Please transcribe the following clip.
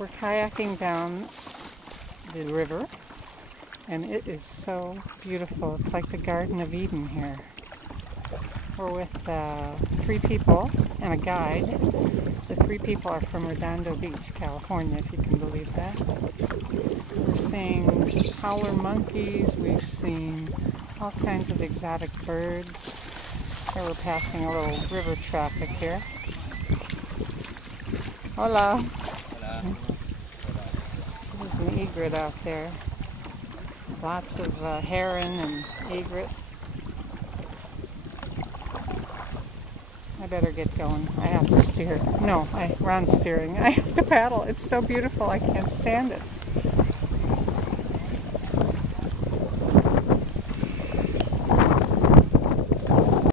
We're kayaking down the river, and it is so beautiful. It's like the Garden of Eden here. We're with 3 people and a guide. The 3 people are from Redondo Beach, California, if you can believe that. We're seeing howler monkeys. We've seen all kinds of exotic birds. Here we're passing a little river traffic here. Hola. There's an egret out there. Lots of heron and egret. I better get going. I have to steer. No, Ron's steering. I have to paddle. It's so beautiful. I can't stand it.